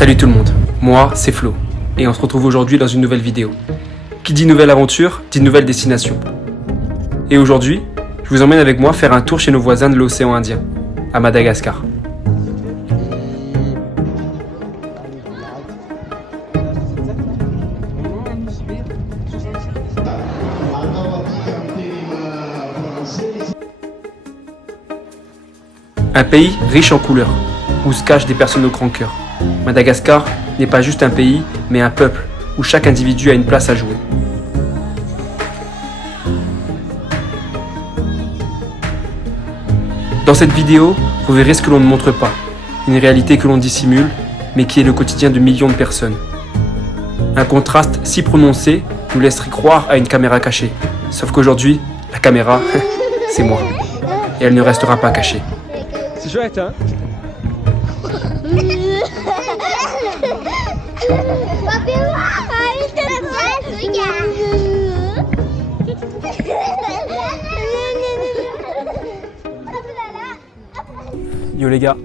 Salut tout le monde, moi c'est Flo, et on se retrouve aujourd'hui dans une nouvelle vidéo. Qui dit nouvelle aventure, dit nouvelle destination. Et aujourd'hui, je vous emmène avec moi faire un tour chez nos voisins de l'océan Indien, à Madagascar. Un pays riche en couleurs, où se cachent des personnes au grand cœur. Madagascar n'est pas juste un pays, mais un peuple, où chaque individu a une place à jouer. Dans cette vidéo, vous verrez ce que l'on ne montre pas, une réalité que l'on dissimule, mais qui est le quotidien de millions de personnes. Un contraste si prononcé nous laisserait croire à une caméra cachée. Sauf qu'aujourd'hui, la caméra, c'est moi. Et elle ne restera pas cachée. C'est chouette, hein? Yo les gars,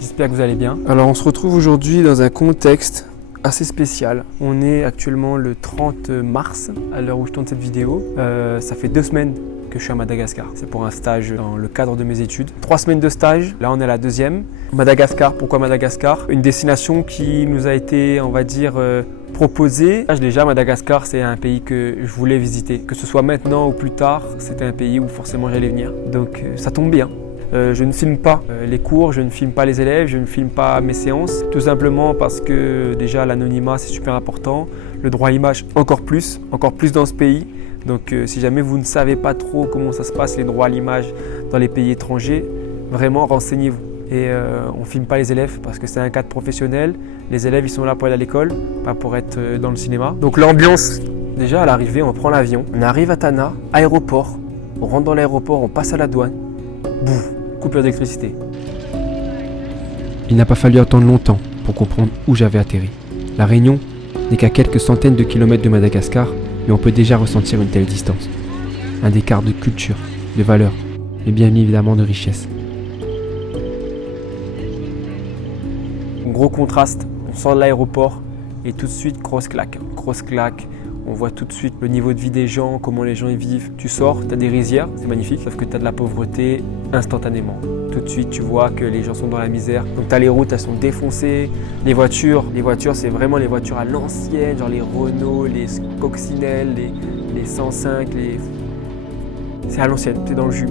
j'espère que vous allez bien. Alors on se retrouve aujourd'hui dans un contexte assez spécial. On est actuellement le 30 mars à l'heure où je tourne cette vidéo. Ça fait 2 semaines que je suis à Madagascar. C'est pour un stage dans le cadre de mes études. 3 semaines de stage, là on est à la 2e. Madagascar, pourquoi Madagascar? Une destination qui nous a été, on va dire, proposée. Déjà Madagascar c'est un pays que je voulais visiter. Que ce soit maintenant ou plus tard, c'était un pays où forcément j'allais venir. Donc ça tombe bien. Je ne filme pas les cours, je ne filme pas les élèves, je ne filme pas mes séances. Tout simplement parce que déjà l'anonymat c'est super important. Le droit à l'image encore plus dans ce pays. Donc si jamais vous ne savez pas trop comment ça se passe les droits à l'image dans les pays étrangers, vraiment renseignez-vous. Et on ne filme pas les élèves parce que c'est un cadre professionnel. Les élèves ils sont là pour aller à l'école, pas pour être dans le cinéma. Donc l'ambiance, déjà à l'arrivée on prend l'avion, on arrive à Tana, aéroport, on rentre dans l'aéroport, on passe à la douane, bouf, coupure d'électricité. Il n'a pas fallu attendre longtemps pour comprendre où j'avais atterri. La Réunion n'est qu'à quelques centaines de kilomètres de Madagascar, mais on peut déjà ressentir une telle distance. Un écart de culture, de valeurs, et bien évidemment de richesse. Gros contraste, on sort de l'aéroport et tout de suite grosse claque. On voit tout de suite le niveau de vie des gens, comment les gens y vivent. Tu sors, tu as des rizières, c'est magnifique, sauf que tu as de la pauvreté instantanément. Tout de suite, tu vois que les gens sont dans la misère. Donc tu as les routes, elles sont défoncées. Les voitures, c'est vraiment les voitures à l'ancienne, genre les Renault, les Coccinelle, les 105, c'est à l'ancienne, tu es dans le jus.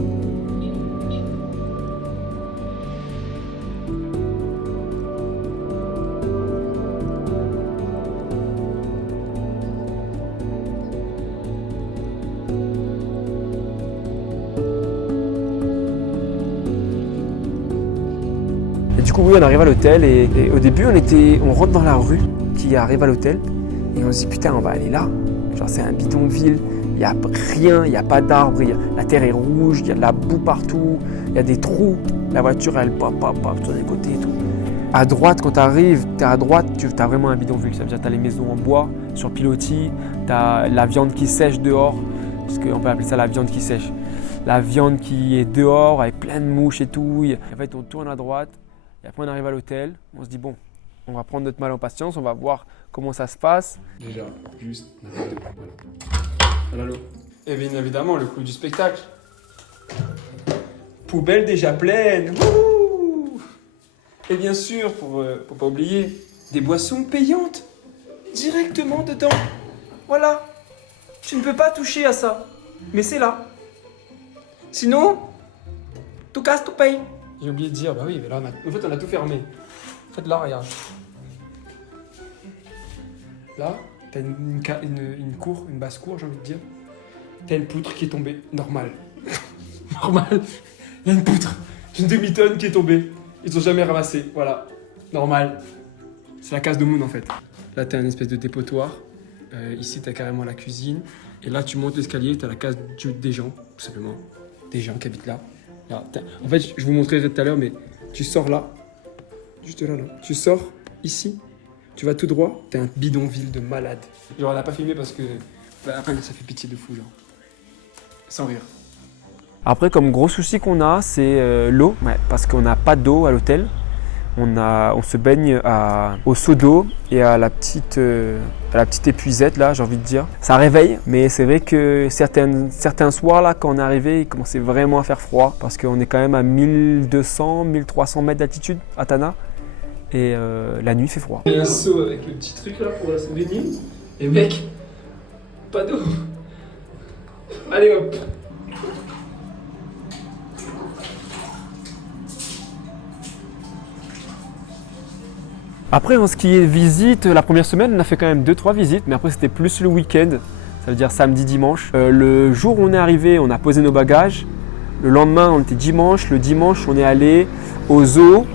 Du coup, oui, on arrive à l'hôtel et au début, on rentre dans la rue qui arrive à l'hôtel et on se dit putain, on va aller là. Genre, c'est un bidonville, il n'y a rien, il n'y a pas d'arbres, la terre est rouge, il y a de la boue partout, il y a des trous. La voiture, elle pop sur les côtés et tout. À droite, quand tu arrives, tu es à droite, tu as vraiment un bidonville. Ça veut dire que tu as les maisons en bois sur pilotis, tu as la viande qui sèche dehors, parce qu'on peut appeler ça la viande qui sèche. La viande qui est dehors avec plein de mouches et tout. Et en fait, on tourne à droite. Et après on arrive à l'hôtel, on se dit bon, on va prendre notre mal en patience, on va voir comment ça se passe. Déjà, juste voilà l'eau. Et bien évidemment, le clou du spectacle. Poubelle déjà pleine. Wouhou. Et bien sûr, pour pas oublier, des boissons payantes directement dedans. Voilà. Tu ne peux pas toucher à ça, mais c'est là. Sinon, tout casse, tout paye. J'ai oublié de dire, bah oui, mais là, en fait, on a tout fermé. En fait, là, regarde. Là, t'as une cour, une basse-cour, j'ai envie de dire. T'as une poutre qui est tombée. Normal. Normal. Il y a une poutre, une demi-tonne qui est tombée. Ils ont jamais ramassé. Voilà. Normal. C'est la case de Moon, en fait. Là, t'as une espèce de dépotoir. Ici, t'as carrément la cuisine. Et là, tu montes l'escalier, t'as la case des gens, tout simplement. Des gens qui habitent là. Là, en fait, je vous montrerai tout à l'heure, mais tu sors là, juste là. Tu sors ici, tu vas tout droit, t'as un bidonville de malade. Genre, on n'a pas filmé parce que après, ça fait pitié de fou, genre. Sans rire. Après, comme gros souci qu'on a, c'est l'eau, parce qu'on n'a pas d'eau à l'hôtel. On se baigne au seau d'eau et à la petite épuisette, là, j'ai envie de dire. Ça réveille, mais c'est vrai que certains soirs, là, quand on est arrivé, il commençait vraiment à faire froid parce qu'on est quand même à 1200, 1300 mètres d'altitude à Tana. Et la nuit, il fait froid. Il y a un seau avec le petit truc là pour se baigner. Et mec, pas d'eau. Allez hop. Après, en ce qui est visite, la première semaine, on a fait quand même 2-3 visites, mais après c'était plus le week-end, ça veut dire samedi, dimanche. Le jour où on est arrivé, on a posé nos bagages. Le lendemain, on était dimanche. Le dimanche, on est allé au zoo,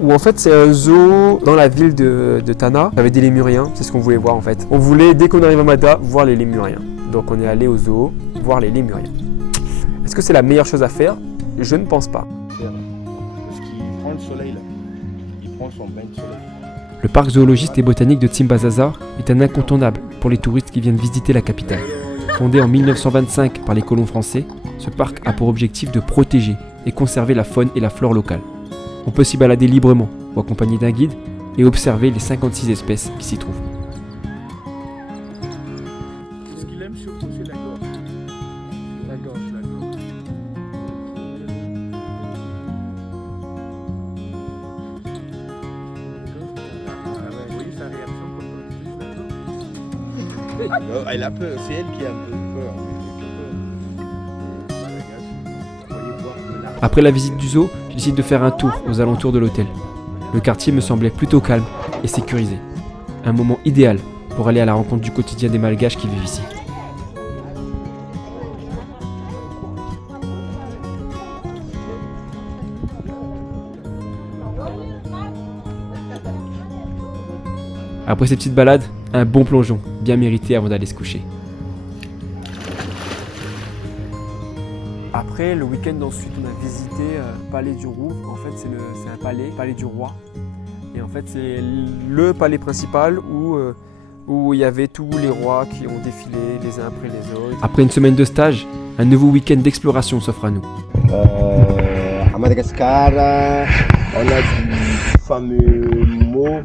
où en fait c'est un zoo dans la ville de Tana, avec des lémuriens, c'est ce qu'on voulait voir en fait. On voulait, dès qu'on arrive à Mada, voir les lémuriens. Donc on est allé au zoo, voir les lémuriens. Est-ce que c'est la meilleure chose à faire? Je ne pense pas. Parce qu'il prend le soleil là. Il prend son bain de soleil. Le parc zoologiste et botanique de Tsimbazaza est un incontournable pour les touristes qui viennent visiter la capitale. Fondé en 1925 par les colons français, ce parc a pour objectif de protéger et conserver la faune et la flore locale. On peut s'y balader librement ou accompagné d'un guide et observer les 56 espèces qui s'y trouvent. Ce qu'il aime surtout, c'est la gorge. La gorge, la gorge. Vous voyez sa réaction quand on lui touche la gorge? Elle a peur, c'est elle qui a un peu peur. Après la visite du zoo, je décide de faire un tour aux alentours de l'hôtel. Le quartier me semblait plutôt calme et sécurisé. Un moment idéal pour aller à la rencontre du quotidien des Malgaches qui vivent ici. Après ces petites balades, un bon plongeon, bien mérité avant d'aller se coucher. Après, le week-end ensuite, on a visité le palais du Rouvre. En fait, c'est un palais du roi. Et en fait, c'est le palais principal où il y avait tous les rois qui ont défilé les uns après les autres. Après une semaine de stage, un nouveau week-end d'exploration s'offre à nous. À Madagascar, on a du fameux mot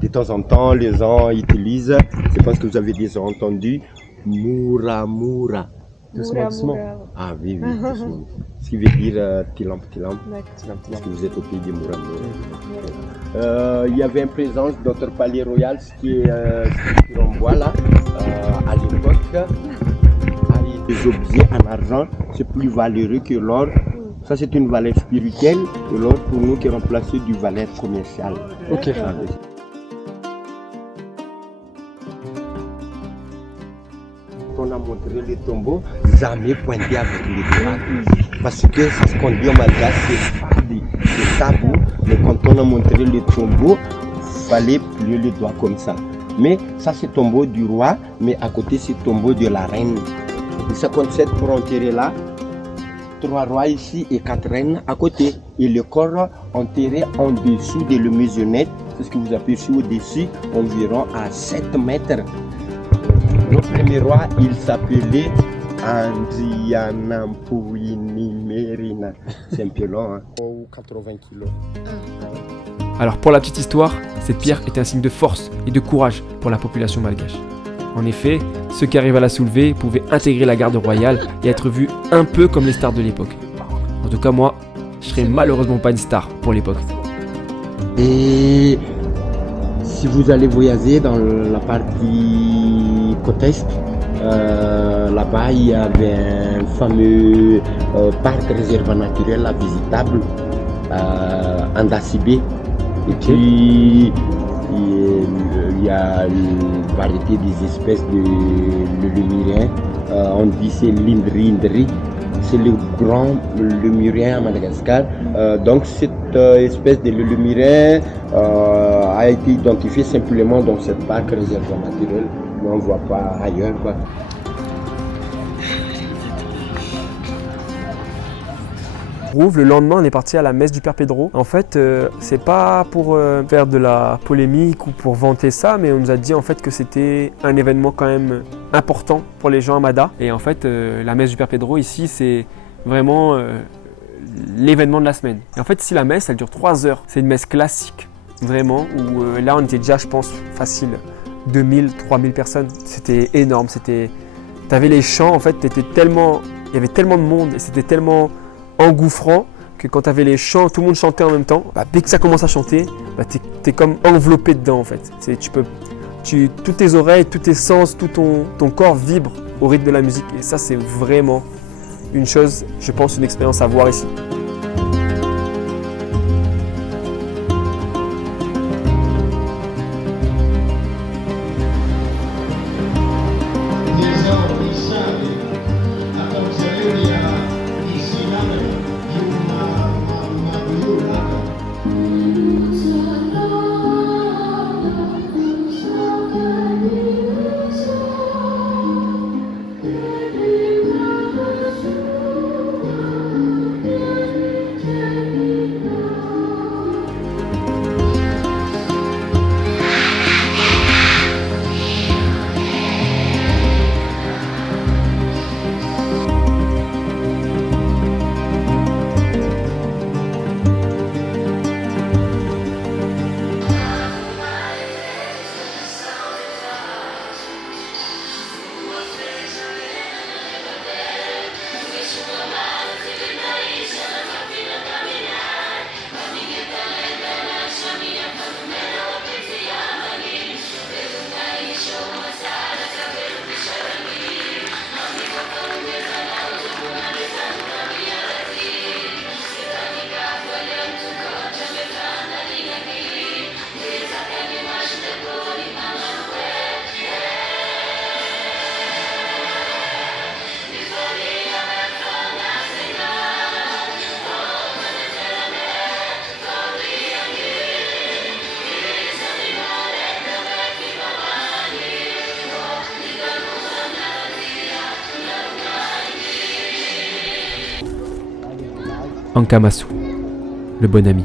de temps en temps, les gens utilisent, je pense que vous avez déjà entendu, Moura Moura. Doucement. Ah oui, doucement. Ce qui veut dire tilam. Parce que vous êtes au pays de Moura Moura. Il y avait une présence d'autres palais royal, ce qui est ce qu'on voit là, à l'époque. Les objets en argent, c'est plus valeureux que l'or. Ça, c'est une valeur spirituelle, et l'or pour nous qui est remplacé du valeur commerciale. Ok. On a montré les tombeaux, jamais pointé avec les doigts. Parce que c'est ce qu'on dit en malgache, c'est tabou. Mais quand on a montré les tombeaux, il fallait plier les doigts comme ça. Mais ça, c'est le tombeau du roi, mais à côté, c'est le tombeau de la reine. Et 57 pour enterrer là, 3 rois ici et 4 reines à côté. Et le corps enterré en dessous de la maisonnette, c'est ce que vous apercevez au-dessus, environ à 7 mètres. Le premier roi, il s'appelait Andrianampouinimerina. C'est un peu long, hein. 80 kilos. Alors pour la petite histoire, cette pierre est un signe de force et de courage pour la population malgache. En effet, ceux qui arrivent à la soulever pouvaient intégrer la garde royale et être vus un peu comme les stars de l'époque. En tout cas moi, je serais malheureusement pas une star pour l'époque. Et si vous allez voyager dans la partie côte est, là-bas il y avait un fameux parc réservoir naturel visitable, Andasibé. Et puis il y a une variété des espèces de lémuriens. On dit c'est l'Indri. C'est le grand lémurien à Madagascar. Donc cette espèce de lémurien a été identifiée simplement dans cette parc réservoir naturel. Mais on ne voit pas ailleurs, quoi. Le lendemain, on est parti à la messe du Père Pedro. En fait, c'est pas pour faire de la polémique ou pour vanter ça, mais on nous a dit en fait que c'était un événement quand même important pour les gens à Mada. Et en fait, la messe du Père Pedro ici, c'est vraiment l'événement de la semaine. Et en fait, ici, la messe, elle dure 3 heures. C'est une messe classique, vraiment, où là, on était déjà, je pense, facile, 2000, 3000 personnes. C'était énorme. T'avais les chants, en fait, il y avait tellement de monde et c'était tellement engouffrant que quand tu avais les chants, tout le monde chantait en même temps. Dès que ça commence à chanter, tu es comme enveloppé dedans en fait. Toutes tes oreilles, tous tes sens, tout ton corps vibre au rythme de la musique. Et ça, c'est vraiment une chose, je pense, une expérience à voir ici. Ankamasu, le bon ami.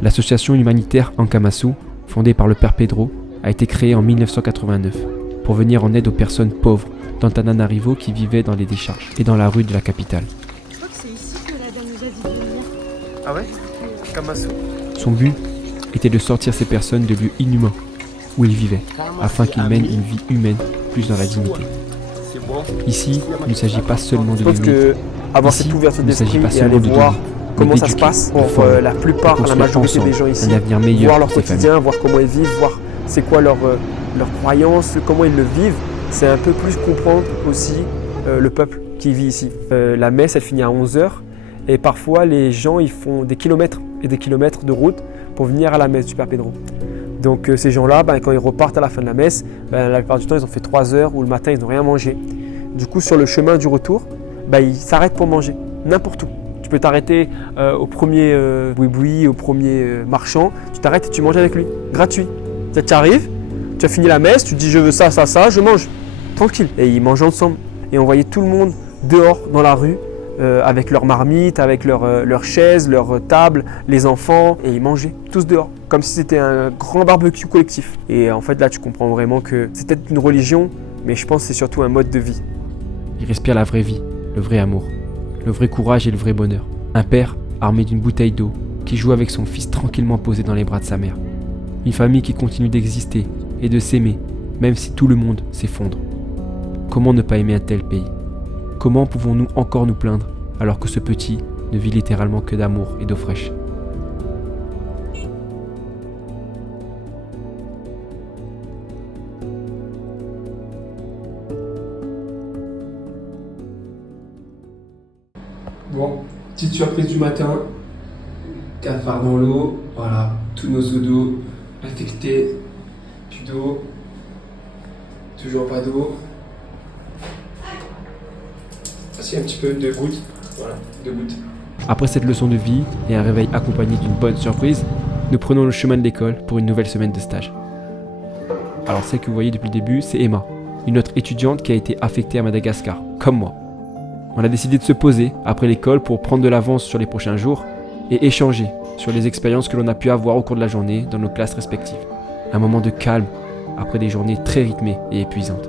L'association humanitaire Ankamasu, fondée par le père Pedro, a été créée en 1989 pour venir en aide aux personnes pauvres d'Antananarivo qui vivaient dans les décharges et dans la rue de la capitale. Je crois que c'est ici que la dame nous a dit de venir. Ah ouais? Ankamasu. Son but était de sortir ces personnes de lieux inhumains où ils vivaient, afin qu'ils mènent une vie humaine plus dans la dignité. Ici, il ne s'agit pas seulement de Je pense vivre. avoir Ici, cette ouverture il ne s'agit d'esprit pas et aller seulement de voir donner, comment mais ça se d'éduquer, passe de pour former, la plupart, la construire majorité ensemble des gens ici, un avenir meilleur voir leur pour ces quotidien, voir comment ils vivent, voir c'est quoi leur croyance, comment ils le vivent. C'est un peu plus comprendre aussi le peuple qui vit ici. La messe, elle finit à 11h et parfois les gens ils font des kilomètres et des kilomètres de route pour venir à la messe du Père Pedro. Donc ces gens-là, quand ils repartent à la fin de la messe, la plupart du temps ils ont fait 3 heures ou le matin ils n'ont rien mangé. Du coup sur le chemin du retour, ils s'arrêtent pour manger, n'importe où. Tu peux t'arrêter au premier boui-boui, au premier marchand, tu t'arrêtes et tu manges avec lui, gratuit. Tu arrives, tu as fini la messe, tu dis je veux ça, ça, ça, je mange, tranquille. Et ils mangent ensemble. Et on voyait tout le monde dehors dans la rue, avec leurs marmites, avec leurs chaises, leurs tables, les enfants, et ils mangeaient tous dehors, comme si c'était un grand barbecue collectif. Et en fait là tu comprends vraiment que c'est peut-être une religion, mais je pense que c'est surtout un mode de vie. Il respire la vraie vie, le vrai amour, le vrai courage et le vrai bonheur. Un père armé d'une bouteille d'eau qui joue avec son fils tranquillement posé dans les bras de sa mère. Une famille qui continue d'exister et de s'aimer, même si tout le monde s'effondre. Comment ne pas aimer un tel pays? Comment pouvons-nous encore nous plaindre alors que ce petit ne vit littéralement que d'amour et d'eau fraîche? Bon, petite surprise du matin. Cafard dans l'eau, voilà, tous nos eaux d'eau infectés, plus d'eau, toujours pas d'eau. Voici un petit peu de gouttes, voilà, 2 gouttes. Après cette leçon de vie et un réveil accompagné d'une bonne surprise, nous prenons le chemin de l'école pour une nouvelle semaine de stage. Alors celle que vous voyez depuis le début, c'est Emma, une autre étudiante qui a été affectée à Madagascar, comme moi. On a décidé de se poser après l'école pour prendre de l'avance sur les prochains jours et échanger sur les expériences que l'on a pu avoir au cours de la journée dans nos classes respectives. Un moment de calme après des journées très rythmées et épuisantes.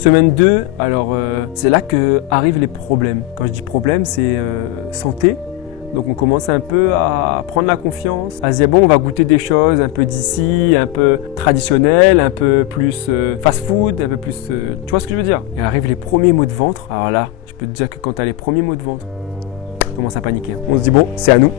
Semaine 2, alors c'est là que arrivent les problèmes. Quand je dis problème, c'est santé. Donc on commence un peu à prendre la confiance, à se dire bon, on va goûter des choses un peu d'ici, un peu traditionnelles, un peu plus fast-food, un peu plus... tu vois ce que je veux dire? Et arrivent les premiers maux de ventre. Alors là, je peux te dire que quand tu as les premiers maux de ventre, on commence à paniquer. On se dit bon, c'est à nous.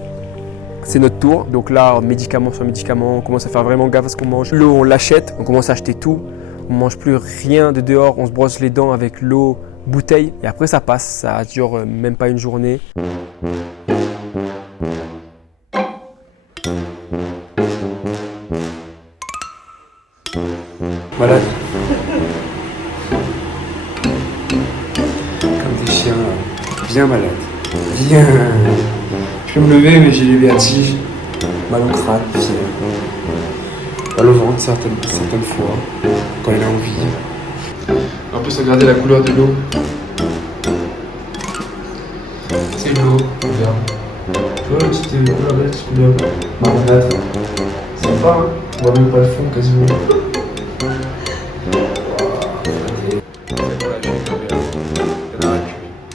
C'est notre tour. Donc là, médicament sur médicament, on commence à faire vraiment gaffe à ce qu'on mange. L'eau, on l'achète, on commence à acheter tout. On ne mange plus rien de dehors, on se brosse les dents avec l'eau, bouteille. Et après, ça passe. Ça dure même pas une journée. Malade. Comme des chiens, bien malades. Bien. Je peux me lever, mais j'ai les vertiges. Mal au crâne, fièvre. Mal au ventre certaines fois, quand elle a envie. En plus, regardez la couleur de l'eau. C'est l'eau, regarde. Tu vois la petite couleur marronâtre. Sympa, hein? On voit même pas le fond quasiment.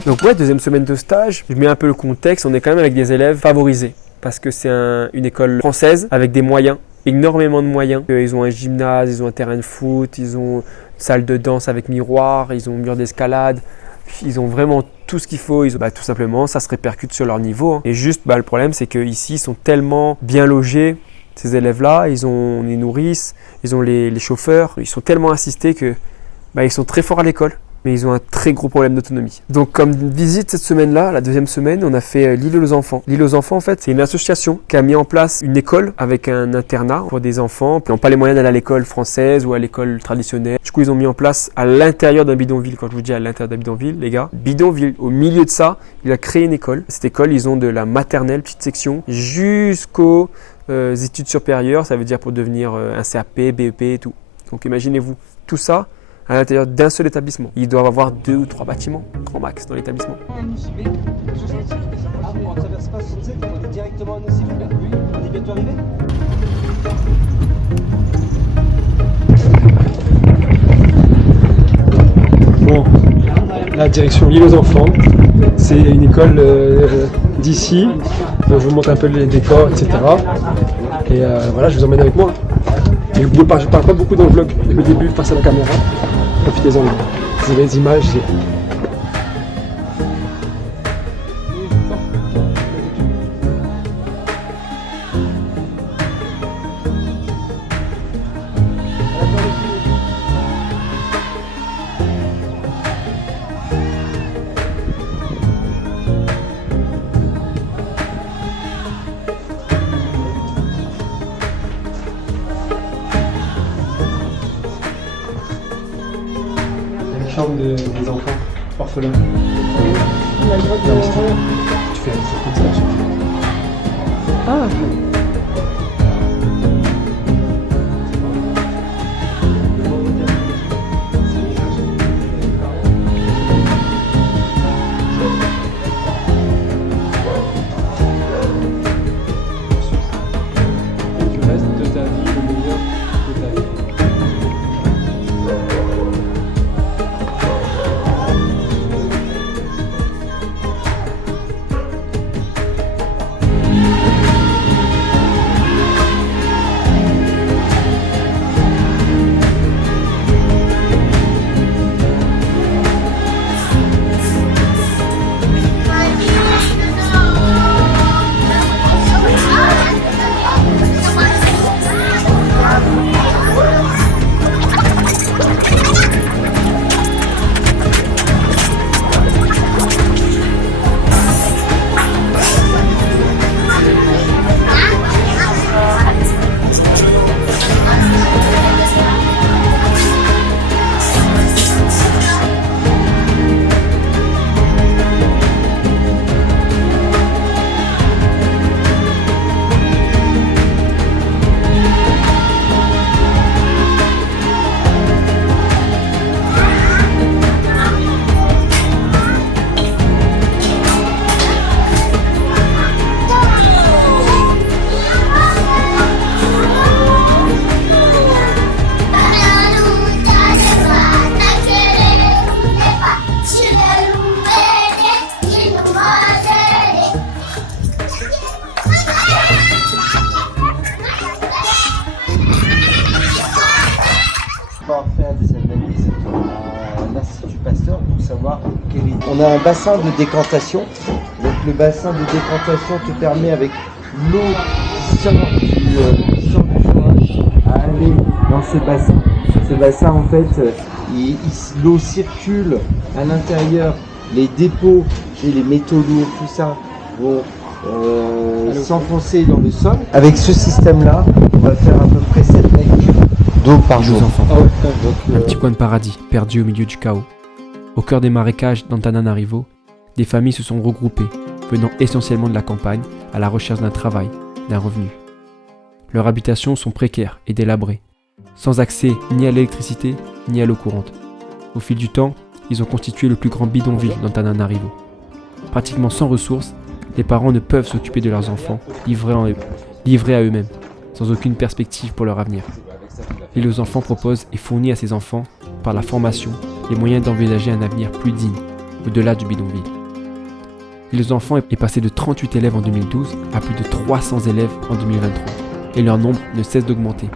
Donc ouais, deuxième semaine de stage, je mets un peu le contexte, on est quand même avec des élèves favorisés parce que c'est une école française avec des moyens, énormément de moyens. Ils ont un gymnase, ils ont un terrain de foot, ils ont une salle de danse avec miroir, ils ont un mur d'escalade, ils ont vraiment tout ce qu'il faut. Tout simplement, ça se répercute sur leur niveau. Hein. Et juste, le problème, c'est qu'ici, ils sont tellement bien logés, ces élèves-là, on les nourrice, ils ont les chauffeurs, ils sont tellement assistés que ils sont très forts à l'école. Mais ils ont un très gros problème d'autonomie. Donc comme visite cette semaine-là, la deuxième semaine, on a fait l'île aux enfants. L'île aux enfants, en fait, c'est une association qui a mis en place une école avec un internat pour des enfants qui n'ont pas les moyens d'aller à l'école française ou à l'école traditionnelle. Du coup, ils ont mis en place à l'intérieur d'un bidonville. Quand je vous dis à l'intérieur d'un bidonville, les gars, bidonville, au milieu de ça, il a créé une école. Cette école, ils ont de la maternelle, petite section, jusqu'aux études supérieures. Ça veut dire pour devenir un CAP, BEP et tout. Donc imaginez-vous, tout ça à l'intérieur d'un seul établissement. Ils doivent avoir 2 ou 3 bâtiments, grand max, dans l'établissement. On traverse pas Sunset, on est directement à Nosy. Oui, on est bientôt arrivé. Bon, la direction l'île aux enfants, c'est une école d'ici. Je vous montre un peu les décors, etc. Et voilà, je vous emmène avec moi. Et je parle pas beaucoup dans le vlog, le début face à la caméra. Profitez-en, vous avez des images. Chambre des enfants orphelins. On a le droit de... Tu fais un truc comme ça. Ah. Tu restes de ta vie le meilleur de ta vie. l'Institut Pasteur pour savoir quel est... On a un bassin de décantation. Donc le bassin de décantation te permet avec l'eau qui sort du forage à aller dans ce bassin. Ce bassin en fait, l'eau circule à l'intérieur, les dépôts et les métaux lourds, tout ça vont s'enfoncer dans le sol. Avec ce système-là, on va faire à peu près 7 mètres d'eau par jour. Deux enfants. Ah ouais, Un petit coin de paradis, perdu au milieu du chaos. Au cœur des marécages d'Antananarivo, des familles se sont regroupées, venant essentiellement de la campagne, à la recherche d'un travail, d'un revenu. Leurs habitations sont précaires et délabrées, sans accès ni à l'électricité ni à l'eau courante. Au fil du temps, ils ont constitué le plus grand bidonville d'Antananarivo. Pratiquement sans ressources, les parents ne peuvent s'occuper de leurs enfants, livrés à eux-mêmes, sans aucune perspective pour leur avenir. L'île aux enfants propose et fournit à ses enfants, par la formation, les moyens d'envisager un avenir plus digne, au-delà du bidonville. L'île aux enfants est passé de 38 élèves en 2012 à plus de 300 élèves en 2023, et leur nombre ne cesse d'augmenter.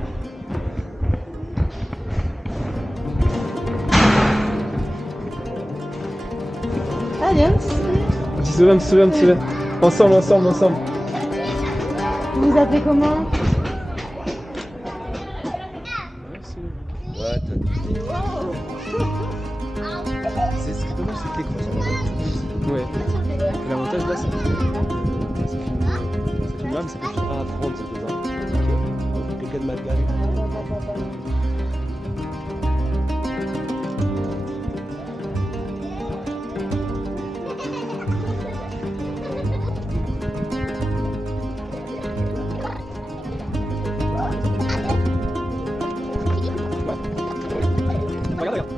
Allez, un petit sourire. Ensemble. Vous vous appelez comment? C'est ce qui est dommage, c'est que l'écran sur la route. Ouais. L'avantage là, c'est que ça filme là, mais ça peut filmer à 30, ça fait ça. Ok. Quelqu'un de mal garé. Regarde.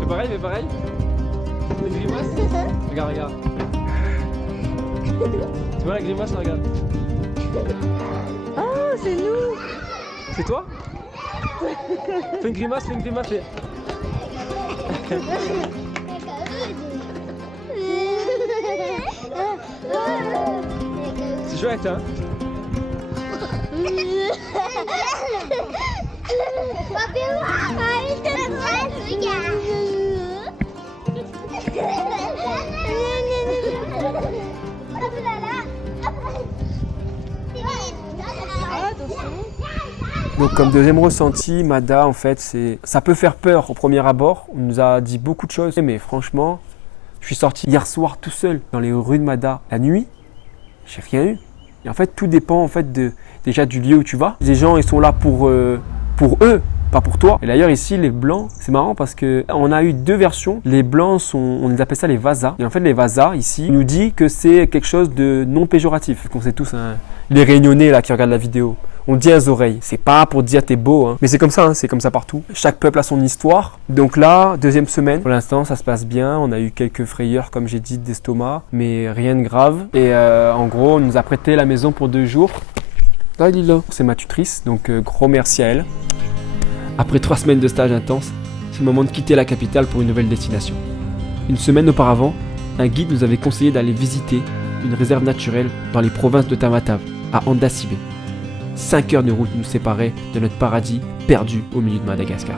Fais pareil. Une grimace. Regarde. Tu vois la grimace, là, regarde. Oh, c'est nous. C'est toi? Fais une grimace, fais. C'est chouette, hein? Donc comme deuxième ressenti, Mada en fait ça peut faire peur au premier abord. On nous a dit beaucoup de choses, mais franchement, je suis sorti hier soir tout seul dans les rues de Mada la nuit, j'ai rien eu. Et en fait tout dépend en fait déjà du lieu où tu vas. Les gens ils sont là pour eux, pas pour toi. Et d'ailleurs ici les blancs, c'est marrant parce que on a eu deux versions. Les blancs on les appelle ça les vasas. Et en fait les vasas ici, ils nous dit que c'est quelque chose de non péjoratif. Qu'on sait tous les réunionnais là qui regardent la vidéo. On dit aux oreilles, c'est pas pour dire t'es beau, hein. Mais c'est comme ça partout. Chaque peuple a son histoire. Donc là, deuxième semaine, pour l'instant ça se passe bien. On a eu quelques frayeurs, comme j'ai dit, d'estomac, mais rien de grave. Et en gros, on nous a prêté la maison pour 2 jours. Là, Lila, c'est ma tutrice, donc gros merci à elle. Après 3 semaines de stage intense, c'est le moment de quitter la capitale pour une nouvelle destination. Une semaine auparavant, un guide nous avait conseillé d'aller visiter une réserve naturelle dans les provinces de Tamatave, à Andasibe. 5 heures de route nous séparaient de notre paradis perdu au milieu de Madagascar.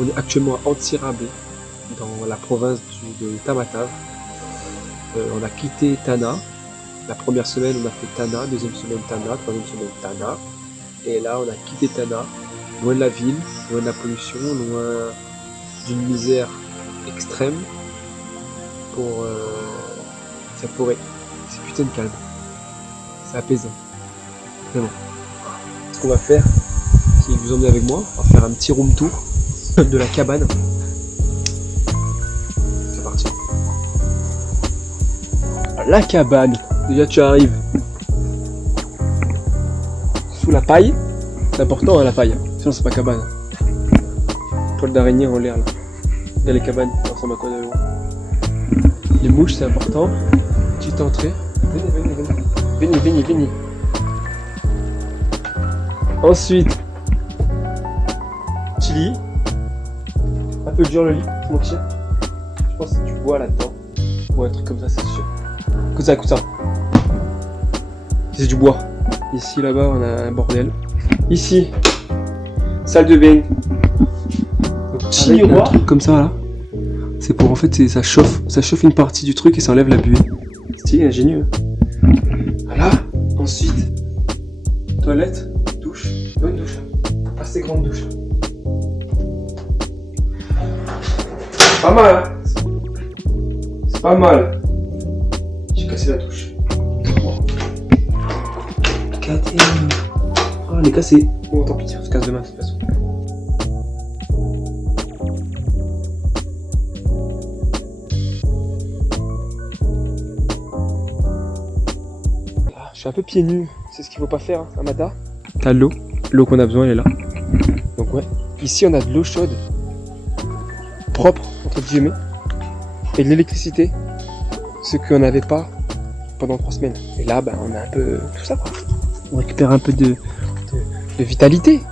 On est actuellement à Antsirabe, dans la province de Tamatave. On a quitté Tana. La première semaine, on a fait Tana, deuxième semaine Tana, troisième semaine Tana. Et là, on a quitté Tana, loin de la ville, loin de la pollution, loin d'une misère extrême pour s'apaurer. C'est putain de calme. C'est apaisant. Vraiment. Ce qu'on va faire, c'est vous emmener avec moi. On va faire un petit room tour de la cabane. C'est parti. La cabane. Déjà tu arrives sous la paille. C'est important hein, la paille. Sinon c'est pas cabane. Toile d'araignée en l'air là. Il y a les cabanes, ça ressemble à quoi d'ailleurs. Les mouches c'est important. Petite entrée. Venez. Ensuite, petit lit. Un peu dur le lit, c'est mon chien. Je pense que c'est du bois là-dedans. Ou un truc comme ça, c'est sûr. Écoute ça. C'est du bois. Ici, là-bas, on a un bordel. Ici, salle de bain. Petit miroir. Un truc comme ça là. C'est pour en fait, ça chauffe une partie du truc et ça enlève la buée. Stylé, ingénieux. Voilà. Ensuite, toilette, douche, bonne douche. Assez grande douche. Pas mal, hein. C'est pas mal. J'ai cassé la douche. Oh, elle est cassée. Bon, tant pis, on se casse demain de toute façon. Je suis un peu pieds nus, c'est ce qu'il faut pas faire, hein, Amada. T'as l'eau qu'on a besoin, elle est là. Donc ouais, ici on a de l'eau chaude, propre, entre guillemets, et de l'électricité, ce qu'on n'avait pas pendant 3 semaines. Et là, on a un peu tout ça, quoi. On récupère un peu de vitalité,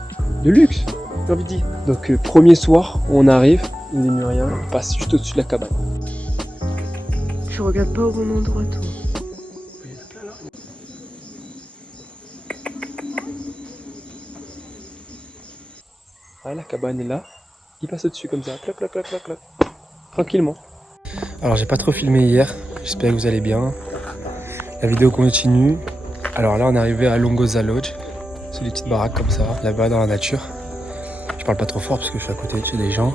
de luxe, j'ai envie de dire. Donc premier soir, on arrive, il n'est mieux rien, on passe juste au-dessus de la cabane. Je regarde pas au bon endroit, toi. Ah, la cabane est là, il passe au-dessus comme ça, clac, clac, clac, clac, clac, tranquillement. Alors j'ai pas trop filmé hier, j'espère que vous allez bien. La vidéo continue. Alors là on est arrivé à Longoza Lodge, c'est des petites baraques comme ça, là-bas dans la nature. Je parle pas trop fort parce que je suis à côté chez des gens.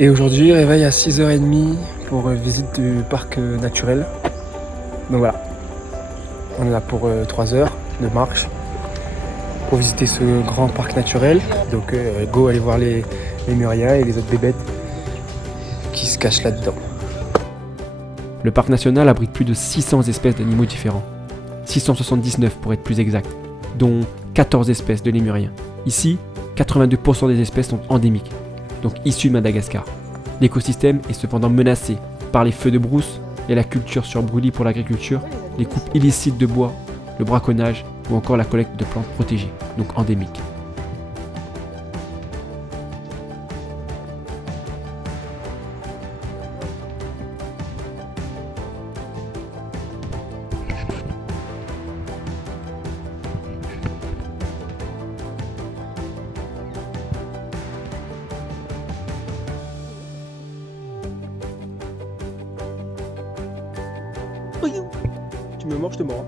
Et aujourd'hui réveil à 6h30 pour visite du parc naturel. Donc voilà, on est là pour 3 heures de marche pour visiter ce grand parc naturel. Donc go aller voir les murias et les autres bébêtes qui se cachent là-dedans. Le parc national abrite plus de 600 espèces d'animaux différents. 679 pour être plus exact, dont 14 espèces de lémuriens. Ici, 82% des espèces sont endémiques, donc issues de Madagascar. L'écosystème est cependant menacé par les feux de brousse et la culture sur brûlis pour l'agriculture, les coupes illicites de bois, le braconnage ou encore la collecte de plantes protégées, donc endémiques. Tu me mords, je te mords.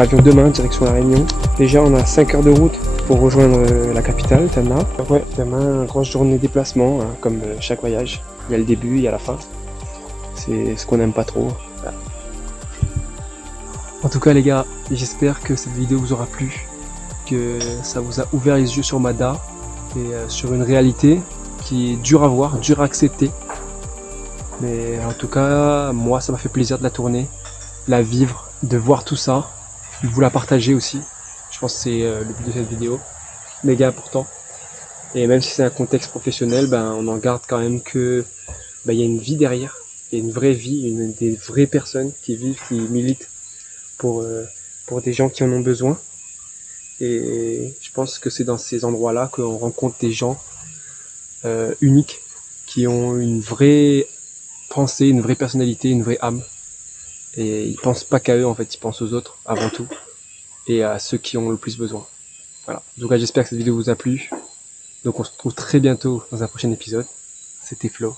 l'avion demain, direction La Réunion. Déjà, on a 5 heures de route pour rejoindre la capitale, Tana. Ouais, demain, grosse journée de déplacement, hein, comme chaque voyage. Il y a le début, il y a la fin. C'est ce qu'on n'aime pas trop. Voilà. En tout cas, les gars, j'espère que cette vidéo vous aura plu, que ça vous a ouvert les yeux sur Mada et sur une réalité qui est dure à voir, dure à accepter. Mais en tout cas, moi, ça m'a fait plaisir de la tourner, de la vivre, de voir tout ça, de vous la partager aussi. Je pense que c'est le but de cette vidéo, méga important. Et même si c'est un contexte professionnel, ben, on en garde quand même que ben, y a une vie derrière, il y a une vraie vie, des vraies personnes qui vivent, qui militent pour des gens qui en ont besoin. Et je pense que c'est dans ces endroits-là qu'on rencontre des gens uniques, qui ont une vraie pensée, une vraie personnalité, une vraie âme. Et ils pensent pas qu'à eux, en fait, ils pensent aux autres avant tout, et à ceux qui ont le plus besoin. Voilà. En tout cas, j'espère que cette vidéo vous a plu. Donc on se retrouve très bientôt dans un prochain épisode. C'était Flo.